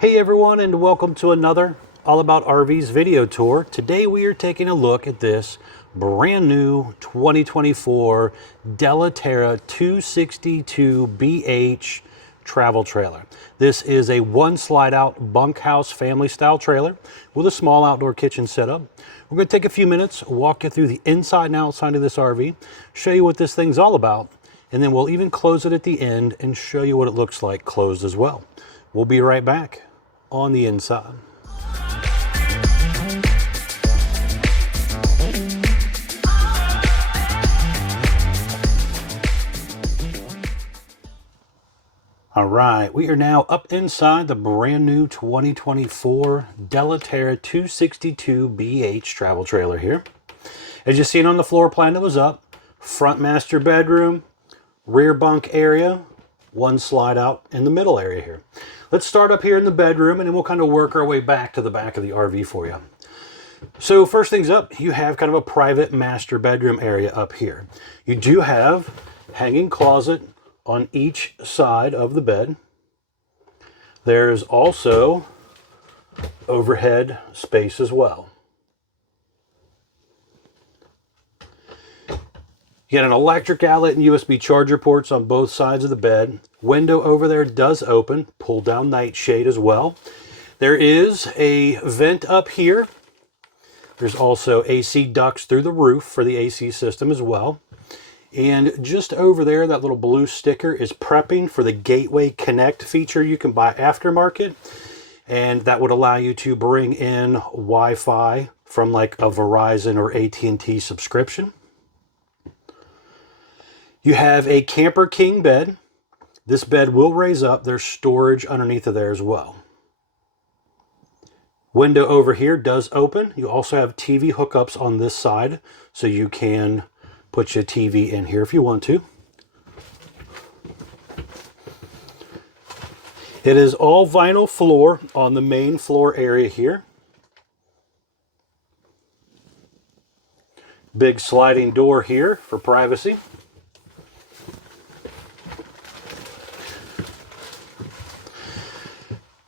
Hey everyone, and welcome to another All About RVs video tour. Today we are taking a look at this brand new 2024 Della Terra 262BH travel trailer. This is a one slide out bunkhouse family style trailer with a small outdoor kitchen setup. We're going to take a few minutes, walk you through the inside and outside of this RV, show you what this thing's all about, and then we'll even close it at the end and show you what it looks like closed as well. We'll be right back on the inside. All right, we are now up inside the brand new 2024 Della Terra 262BH travel trailer here. As you've seen on the floor plan that was up, front master bedroom, rear bunk area, one slide out in the middle area here. Let's start up here in the bedroom and then we'll kind of work our way back to the back of the RV for you. So first things up, you have kind of a private master bedroom area up here. You do have hanging closet on each side of the bed. There's also overhead space as well. You got an electric outlet and USB charger ports on both sides of the bed. Window over there does open, pull down nightshade as well. There is a vent up here. There's also AC ducts through the roof for the AC system as well. And just over there, that little blue sticker is prepping for the Gateway Connect feature you can buy aftermarket. And that would allow you to bring in Wi-Fi from like a Verizon or AT&T subscription. You have a Camper King bed. This bed will raise up. There's storage underneath of there as well. Window over here does open. You also have TV hookups on this side, so you can put your TV in here if you want to. It is all vinyl floor on the main floor area here. Big sliding door here for privacy.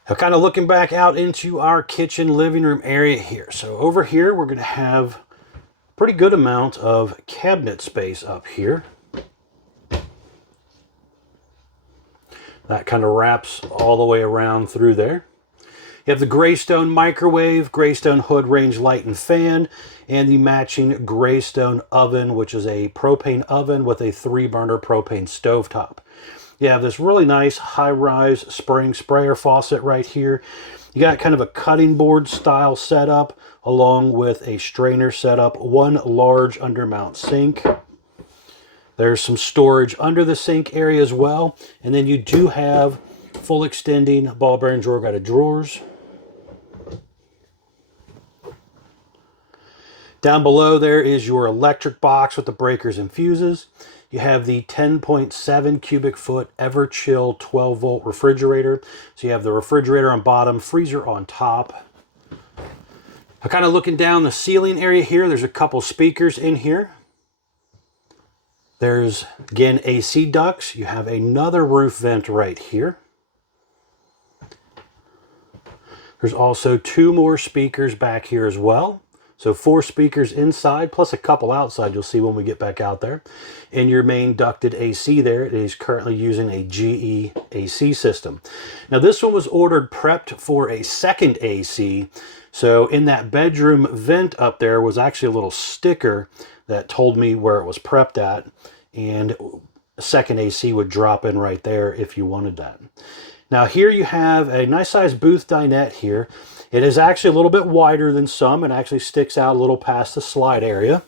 Now kind of looking back out into our kitchen living room area here. So over here we're going to have a pretty good amount of cabinet space up here. That kind of wraps all the way around through there. You have the Greystone microwave, Greystone hood range light and fan, and the matching Greystone oven, which is a propane oven with a 3-burner propane stovetop. You have this really nice high-rise spring sprayer faucet right here. You got kind of a cutting board style setup along with a strainer setup, one large undermount sink. There's some storage under the sink area as well. And then you do have full extending ball bearing drawer guided drawers. Down below there is your electric box with the breakers and fuses. You have the 10.7 cubic foot Everchill 12 volt refrigerator. So you have the refrigerator on bottom, freezer on top. I'm kind of looking down the ceiling area here. There's a couple speakers in here. There's, again, AC ducts. You have another roof vent right here. There's also 2 more speakers back here as well. So 4 speakers inside, plus a couple outside, you'll see when we get back out there. In your main ducted AC there, it is currently using a GE AC system. Now this one was ordered prepped for a second AC. So in that bedroom vent up there was actually a little sticker that told me where it was prepped at. And a second AC would drop in right there if you wanted that. Now here you have a nice sized booth dinette here. It is actually a little bit wider than some. It actually sticks out a little past the slide area.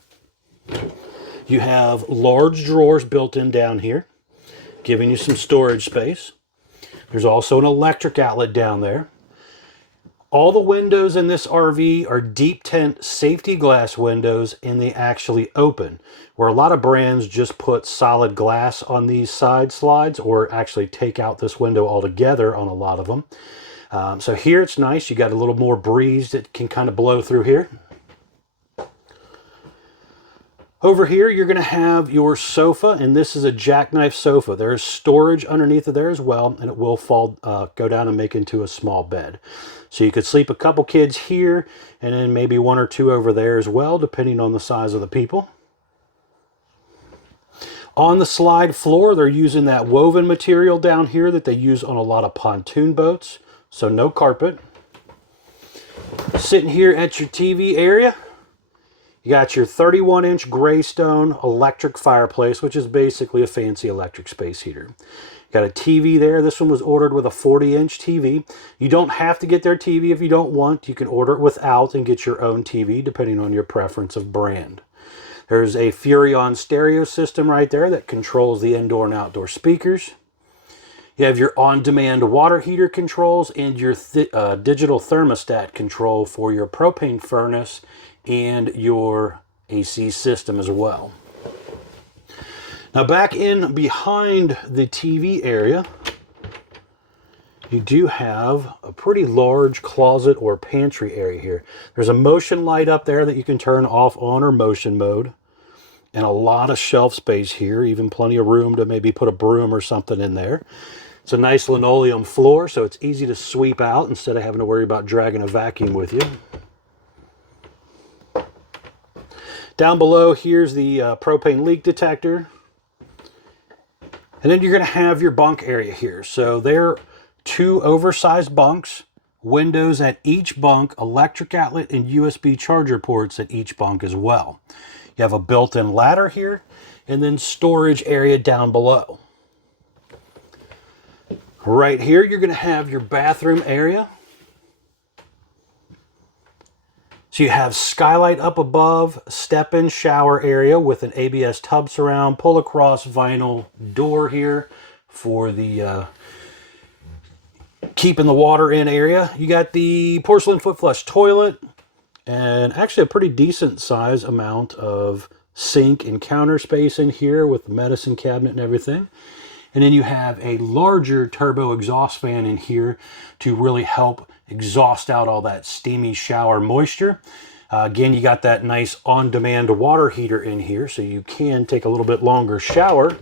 You have large drawers built in down here, giving you some storage space. There's also an electric outlet down there. All the windows in this RV are deep tint safety glass windows, and they actually open, where a lot of brands just put solid glass on these side slides or actually take out this window altogether on a lot of them. So here it's nice. You got a little more breeze that can kind of blow through here. Over here, you're going to have your sofa, and this is a jackknife sofa. There is storage underneath of there as well, and it will fall, go down and make into a small bed. So you could sleep a couple kids here, and then maybe one or two over there as well, depending on the size of the people. On the slide floor, they're using that woven material down here that they use on a lot of pontoon boats, so no carpet. Sitting here at your TV area, you got your 31-inch Greystone electric fireplace, which is basically a fancy electric space heater. You got a TV there. This one was ordered with a 40-inch TV. You don't have to get their TV if you don't want. You can order it without and get your own TV, depending on your preference of brand. There's a Furrion stereo system right there that controls the indoor and outdoor speakers. You have your on-demand water heater controls and your digital thermostat control for your propane furnace and your AC system as well. Now back in behind the TV area, you do have a pretty large closet or pantry area here. There's a motion light up there that you can turn off, on, or motion mode. And a lot of shelf space here, even plenty of room to maybe put a broom or something in there. It's a nice linoleum floor, so it's easy to sweep out instead of having to worry about dragging a vacuum with you. Down below, here's the propane leak detector. And then you're going to have your bunk area here. So there are two oversized bunks, windows at each bunk, electric outlet and USB charger ports at each bunk as well. You have a built-in ladder here, and then storage area down below. Right here, you're going to have your bathroom area. So you have skylight up above, step-in shower area with an ABS tub surround, pull-across vinyl door here for the keeping the water in area. You got the porcelain foot flush toilet, and actually a pretty decent size amount of sink and counter space in here with the medicine cabinet and everything. And then you have a larger turbo exhaust fan in here to really help exhaust out all that steamy shower moisture. Again, you got that nice on-demand water heater in here, so you can take a little bit longer shower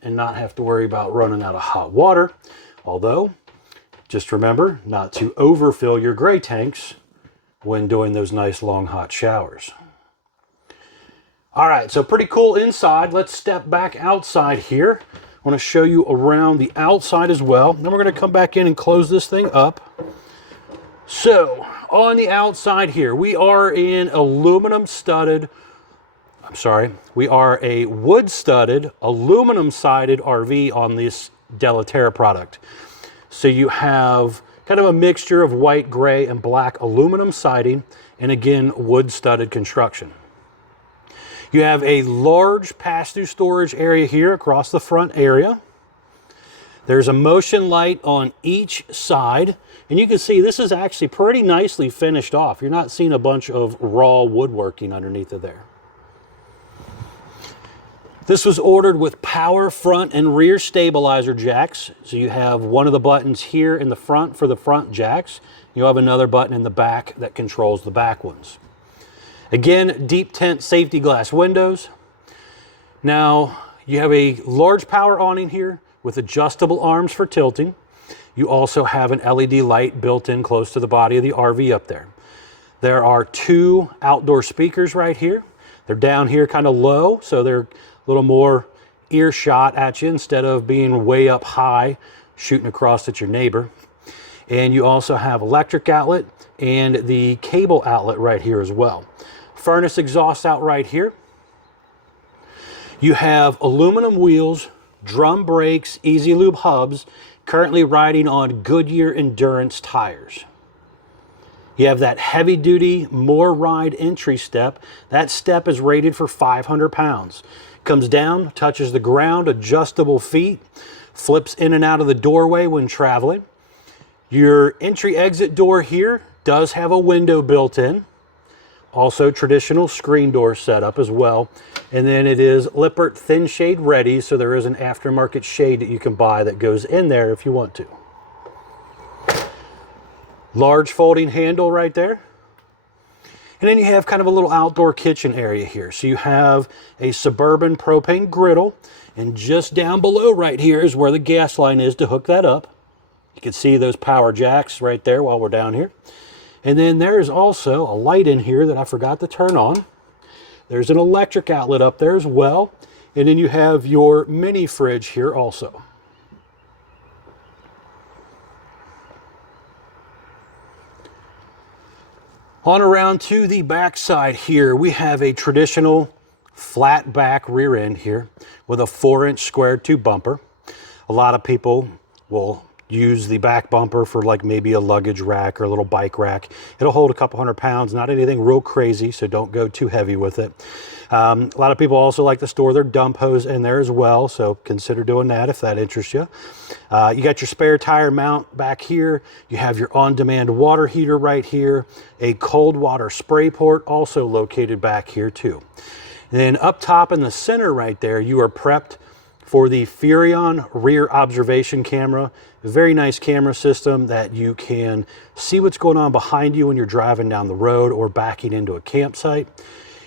and not have to worry about running out of hot water. Although, just remember not to overfill your gray tanks when doing those nice long hot showers. All right, so pretty cool inside. Let's step back outside here. I want to show you around the outside as well. Then we're going to come back in and close this thing up. So on the outside here, we are in aluminum studded, we are a wood studded, aluminum sided RV on this Della Terra product. So you have kind of a mixture of white, gray, and black aluminum siding, and again, wood studded construction. You have a large pass-through storage area here across the front area. There's a motion light on each side, and you can see this is actually pretty nicely finished off. You're not seeing a bunch of raw woodworking underneath of there. This was ordered with power front and rear stabilizer jacks. So you have one of the buttons here in the front for the front jacks. You'll have another button in the back that controls the back ones. Again, deep tent safety glass windows. Now, you have a large power awning here with adjustable arms for tilting. You also have an LED light built in close to the body of the RV up there. There are two outdoor speakers right here. They're down here kind of low, so they're a little more earshot at you instead of being way up high, shooting across at your neighbor. And you also have electric outlet and the cable outlet right here as well. Furnace exhaust out right here. You have aluminum wheels, drum brakes, easy lube hubs, currently riding on Goodyear Endurance tires. You have that heavy duty more ride entry step. That step is rated for 500 pounds. Comes down, touches the ground, adjustable feet, flips in and out of the doorway when traveling. Your entry exit door here does have a window built in. Also traditional screen door setup as well. And then it is Lippert thin shade ready, so there is an aftermarket shade that you can buy that goes in there if you want to. Large folding handle right there. And then you have kind of a little outdoor kitchen area here. So you have a Suburban propane griddle, and just down below right here is where the gas line is to hook that up. You can see those power jacks right there while we're down here. And then there is also a light in here that I forgot to turn on. There's an electric outlet up there as well. And then you have your mini fridge here also. On around to the back side here, we have a traditional flat back rear end here with a 4-inch square tube bumper. A lot of people will use the back bumper for like maybe a luggage rack or a little bike rack. It'll hold a couple 100 pounds, not anything real crazy, so don't go too heavy with it. A lot of people also like to store their dump hose in there as well, so consider doing that if that interests you. You got your spare tire mount back here. You have your on-demand water heater right here. A cold water spray port also located back here too. And then up top in the center right there, you are prepped for the Furrion rear observation camera. A very nice camera system that you can see what's going on behind you when you're driving down the road or backing into a campsite.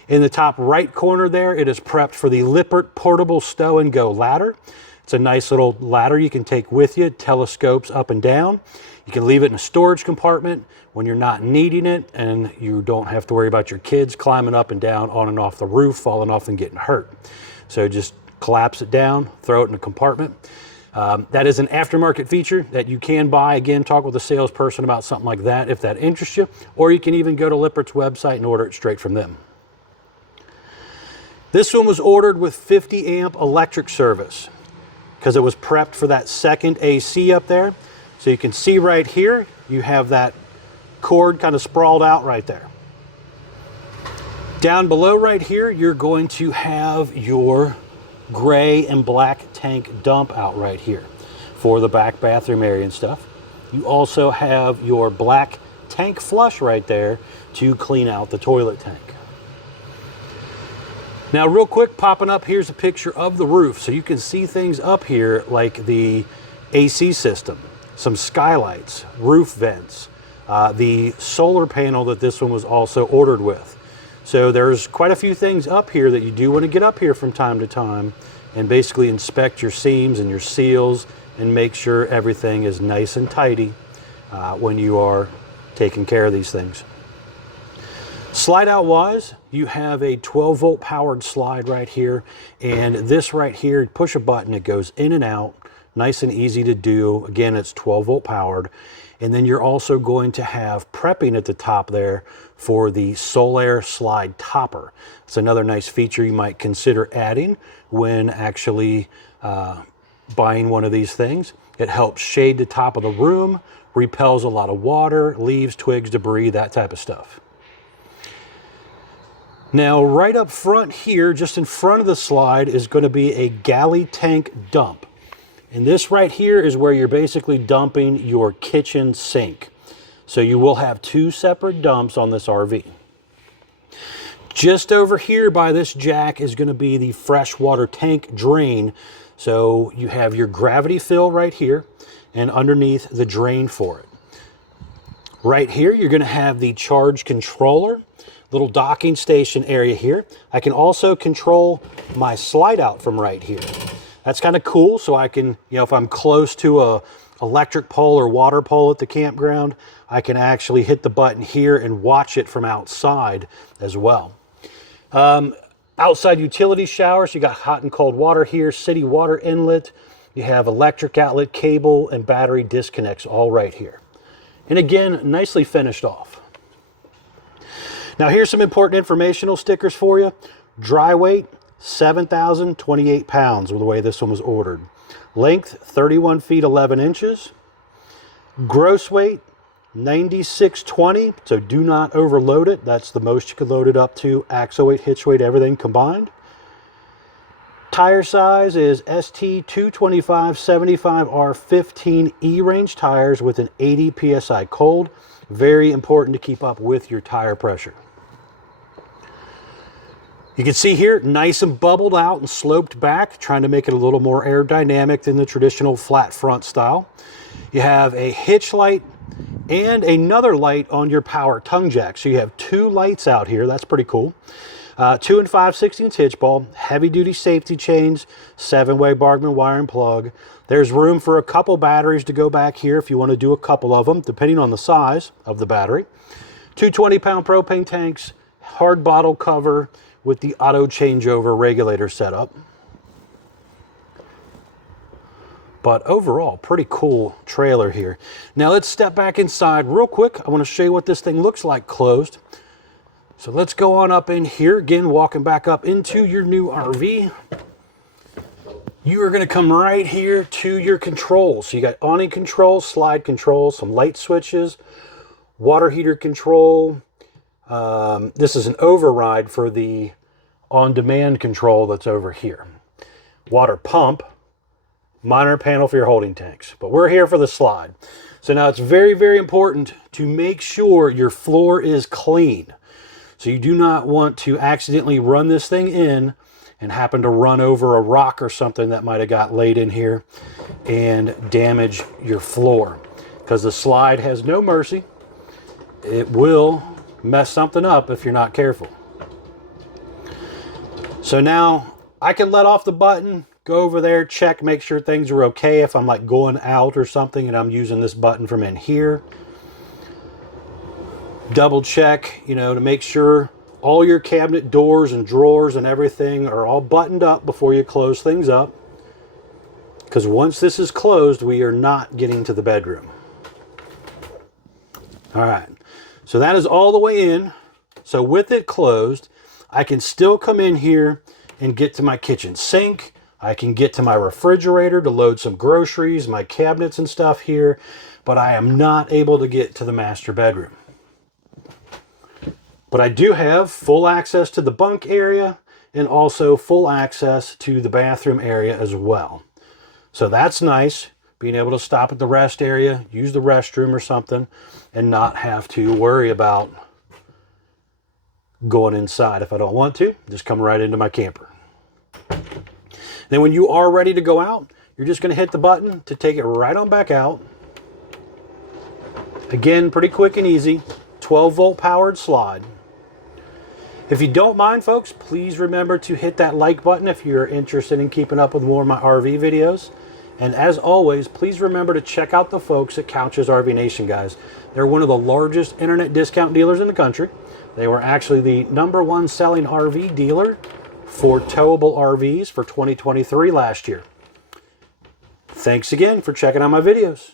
In the top right corner there, it is prepped for the Lippert portable stow and go ladder. It's a nice little ladder you can take with you, telescopes up and down. You can leave it in a storage compartment when you're not needing it, and you don't have to worry about your kids climbing up and down on and off the roof, falling off and getting hurt. So just collapse it down, throw it in a compartment. That is an aftermarket feature that you can buy. Again, talk with a salesperson about something like that if that interests you, or you can even go to Lippert's website and order it straight from them. This one was ordered with 50 amp electric service because it was prepped for that second AC up there. So you can see right here, you have that cord kind of sprawled out right there. Down below right here, you're going to have your gray and black tank dump out right here for the back bathroom area and stuff. You also have your black tank flush right there to clean out the toilet tank. Now real quick, popping up, here's a picture of the roof. So you can see things up here like the AC system, some skylights, roof vents, the solar panel that this one was also ordered with. So there's quite a few things up here that you do want to get up here from time to time and basically inspect your seams and your seals and make sure everything is nice and tidy when you are taking care of these things. Slide out wise, you have a 12 volt powered slide right here, and this right here, push a button, it goes in and out, nice and easy to do. Again, it's 12 volt powered. And then you're also going to have prepping at the top there for the Solaire slide topper. It's another nice feature you might consider adding when actually buying one of these things. It helps shade the top of the room, repels a lot of water, leaves, twigs, debris, that type of stuff. Now, right up front here, just in front of the slide, is going to be a galley tank dump. And this right here is where you're basically dumping your kitchen sink. So you will have two separate dumps on this RV. Just over here by this jack is going to be the freshwater tank drain. So you have your gravity fill right here and underneath the drain for it. Right here, you're going to have the charge controller. Little docking station area here. I can also control my slide out from right here. That's kind of cool, so I can, if I'm close to a electric pole or water pole at the campground, I can actually hit the button here and watch it from outside as well. Outside utility showers, you got hot and cold water here, city water inlet, you have electric outlet cable and battery disconnects all right here. And again, nicely finished off. Now here's some important informational stickers for you. Dry weight, 7,028 pounds with the way this one was ordered. Length, 31 feet 11 inches. Gross weight, 9620, so do not overload it. That's the most you could load it up to. Axle weight, hitch weight, everything combined. Tire size is ST 225/75R15 E-range tires with an 80 PSI cold. Very important to keep up with your tire pressure. You can see here, nice and bubbled out and sloped back, trying to make it a little more aerodynamic than the traditional flat front style. You have a hitch light and another light on your power tongue jack. So you have two lights out here. That's pretty cool. 2 and 5/16 hitch ball, heavy duty safety chains, 7-way Bargman wire and plug. There's room for a couple batteries to go back here if you want to do a couple of them, depending on the size of the battery. 2 20-pound propane tanks, hard bottle cover with the auto changeover regulator setup. But overall, pretty cool trailer here. Now let's step back inside real quick. I want to show you what this thing looks like closed. So let's go on up in here. Again, walking back up into your new RV. You are going to come right here to your controls. So you got awning controls, slide controls, some light switches, water heater control. This is an override for the on-demand control that's over here. Water pump, monitor panel for your holding tanks. But we're here for the slide. So now it's very, very important to make sure your floor is clean. So you do not want to accidentally run this thing in and happen to run over a rock or something that might have got laid in here and damage your floor, because the slide has no mercy. It will mess something up if you're not careful. So now I can let off the button, go over there, check, make sure things are okay if I'm like going out or something and I'm using this button from in here. Double check, you know, to make sure all your cabinet doors and drawers and everything are all buttoned up before you close things up. Because once this is closed, we are not getting to the bedroom. All right, so that is all the way in. So with it closed, I can still come in here and get to my kitchen sink. I can get to my refrigerator to load some groceries, my cabinets and stuff here, but I am not able to get to the master bedroom. But I do have full access to the bunk area and also full access to the bathroom area as well. So that's nice, being able to stop at the rest area, use the restroom or something, and not have to worry about going inside if I don't want to. Just come right into my camper. Then when you are ready to go out, you're just going to hit the button to take it right on back out. Again, pretty quick and easy. 12-volt powered slide. If you don't mind, folks, please remember to hit that like button if you're interested in keeping up with more of my RV videos. And as always, please remember to check out the folks at Couch's RV Nation, guys. They're one of the largest internet discount dealers in the country. They were actually the #1 selling RV dealer for towable RVs for 2023 last year. Thanks again for checking out my videos.